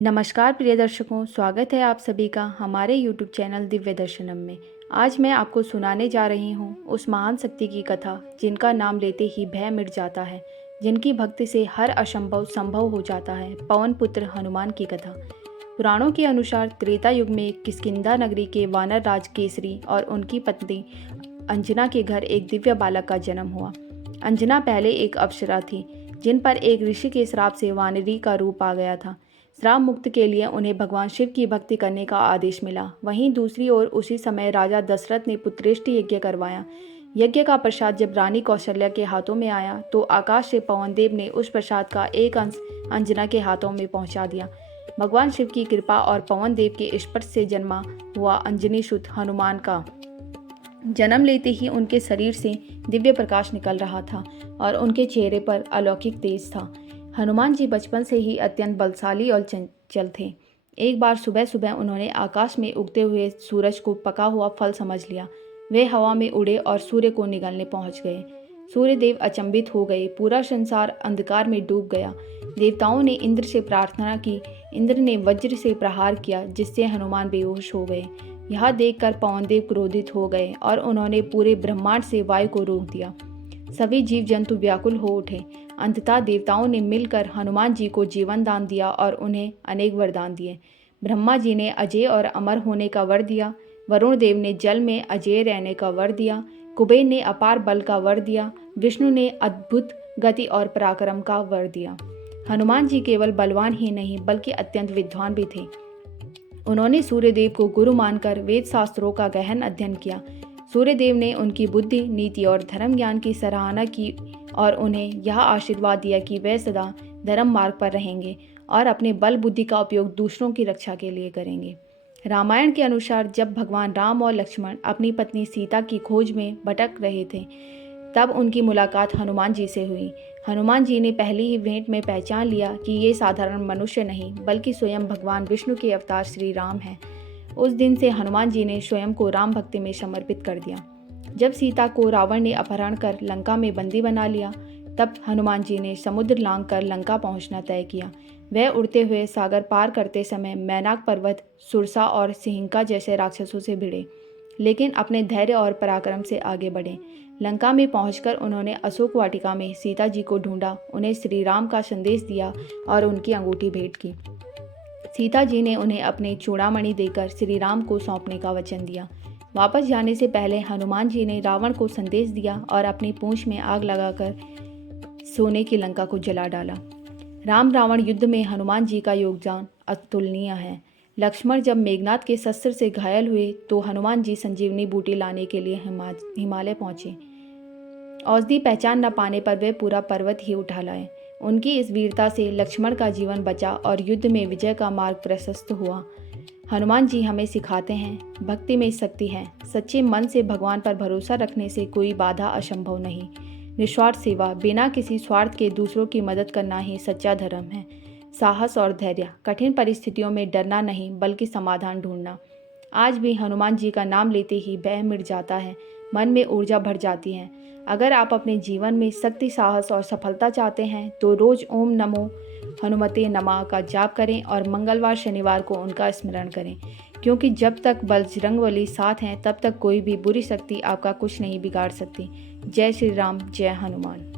नमस्कार प्रिय दर्शकों, स्वागत है आप सभी का हमारे YouTube चैनल दिव्य दर्शनम में। आज मैं आपको सुनाने जा रही हूँ उस महान शक्ति की कथा जिनका नाम लेते ही भय मिट जाता है, जिनकी भक्ति से हर असंभव संभव हो जाता है। पवन पुत्र हनुमान की कथा। पुराणों के अनुसार त्रेता युग में किष्किंधा नगरी के वानर राज केसरी और उनकी पत्नी अंजना के घर एक दिव्य बालक का जन्म हुआ। अंजना पहले एक अप्सरा थी, जिन पर एक ऋषि के श्राप से वानरी का रूप आ गया था। श्राप मुक्त के लिए उन्हें भगवान शिव की भक्ति करने का आदेश मिला। वहीं दूसरी ओर उसी समय राजा दशरथ ने पुत्रेष्टि यज्ञ करवाया। यज्ञ का प्रसाद जब रानी कौशल्या के हाथों में आया तो आकाश से पवन देव ने उस प्रसाद का एक अंश अंजना के हाथों में पहुंचा दिया। भगवान शिव की कृपा और पवन देव के स्पर्श से जन्मा हुआ अंजनी सुत हनुमान का जन्म लेते ही उनके शरीर से दिव्य प्रकाश निकल रहा था और उनके चेहरे पर अलौकिक तेज था। हनुमान जी बचपन से ही अत्यंत बलशाली और चंचल थे। एक बार सुबह सुबह उन्होंने आकाश में उगते हुए सूरज को पका हुआ फल समझ लिया। वे हवा में उड़े और सूर्य को निगलने पहुंच गए। सूर्य देव अचंभित हो गए। पूरा संसार अंधकार में डूब गया। देवताओं ने इंद्र से प्रार्थना की। इंद्र ने वज्र से प्रहार किया, जिससे हनुमान बेहोश हो गए। यह देखकर पवनदेव क्रोधित हो गए और उन्होंने पूरे ब्रह्मांड से वायु को रोक दिया। सभी जीव जंतु व्याकुल हो उठे। अंततः देवताओं ने मिलकर हनुमान जी को जीवन दान दिया और उन्हें अनेक वरदान दिए। ब्रह्मा जी ने अजय और अमर होने का वर दिया। वरुण देव ने जल में अजय रहने का वर दिया। कुबेर ने अपार बल का वर दिया। विष्णु ने अद्भुत गति और पराक्रम का वर दिया। हनुमान जी केवल बलवान ही नहीं बल्कि अत्यंत विद्वान भी थे। उन्होंने सूर्यदेव को गुरु मानकर वेद शास्त्रों का गहन अध्ययन किया। सूर्यदेव ने उनकी बुद्धि, नीति और धर्म ज्ञान की सराहना की और उन्हें यह आशीर्वाद दिया कि वे सदा धर्म मार्ग पर रहेंगे और अपने बल बुद्धि का उपयोग दूसरों की रक्षा के लिए करेंगे। रामायण के अनुसार जब भगवान राम और लक्ष्मण अपनी पत्नी सीता की खोज में भटक रहे थे, तब उनकी मुलाकात हनुमान जी से हुई। हनुमान जी ने पहली ही भेंट में पहचान लिया कि ये साधारण मनुष्य नहीं बल्कि स्वयं भगवान विष्णु के अवतार श्री राम हैं। उस दिन से हनुमान जी ने स्वयं को राम भक्ति में समर्पित कर दिया। जब सीता को रावण ने अपहरण कर लंका में बंदी बना लिया, तब हनुमान जी ने समुद्र लांघ कर लंका पहुंचना तय किया। वह उड़ते हुए सागर पार करते समय मैनाक पर्वत, सुरसा और सिंहिका जैसे राक्षसों से भिड़े, लेकिन अपने धैर्य और पराक्रम से आगे बढ़े। लंका में पहुंचकर उन्होंने अशोक वाटिका में सीता जी को ढूंढा, उन्हें श्री राम का संदेश दिया और उनकी अंगूठी भेंट की। सीता जी ने उन्हें अपने चूड़ामणि देकर श्री राम को सौंपने का वचन दिया। वापस जाने से पहले हनुमान जी ने रावण को संदेश दिया और अपनी पूंछ में आग लगाकर सोने की लंका को जला डाला। राम रावण युद्ध में हनुमान जी का योगदान अतुलनीय है। लक्ष्मण जब मेघनाथ के शस्त्र से घायल हुए तो हनुमान जी संजीवनी बूटी लाने के लिए हिमालय पहुंचे। औषधि पहचान न पाने पर वे पूरा पर्वत ही उठा लाए। उनकी इस वीरता से लक्ष्मण का जीवन बचा और युद्ध में विजय का मार्ग प्रशस्त हुआ। हनुमान जी हमें सिखाते हैं, भक्ति में शक्ति है। सच्चे मन से भगवान पर भरोसा रखने से कोई बाधा असंभव नहीं। निस्वार्थ सेवा, बिना किसी स्वार्थ के दूसरों की मदद करना ही सच्चा धर्म है। साहस और धैर्य, कठिन परिस्थितियों में डरना नहीं बल्कि समाधान ढूंढना। आज भी हनुमान जी का नाम लेते ही भय मिट जाता है, मन में ऊर्जा भर जाती है। अगर आप अपने जीवन में शक्ति, साहस और सफलता चाहते हैं तो रोज ओम नमो हनुमते नमः का जाप करें और मंगलवार शनिवार को उनका स्मरण करें, क्योंकि जब तक बजरंगबली साथ हैं तब तक कोई भी बुरी शक्ति आपका कुछ नहीं बिगाड़ सकती। जय श्री राम, जय हनुमान।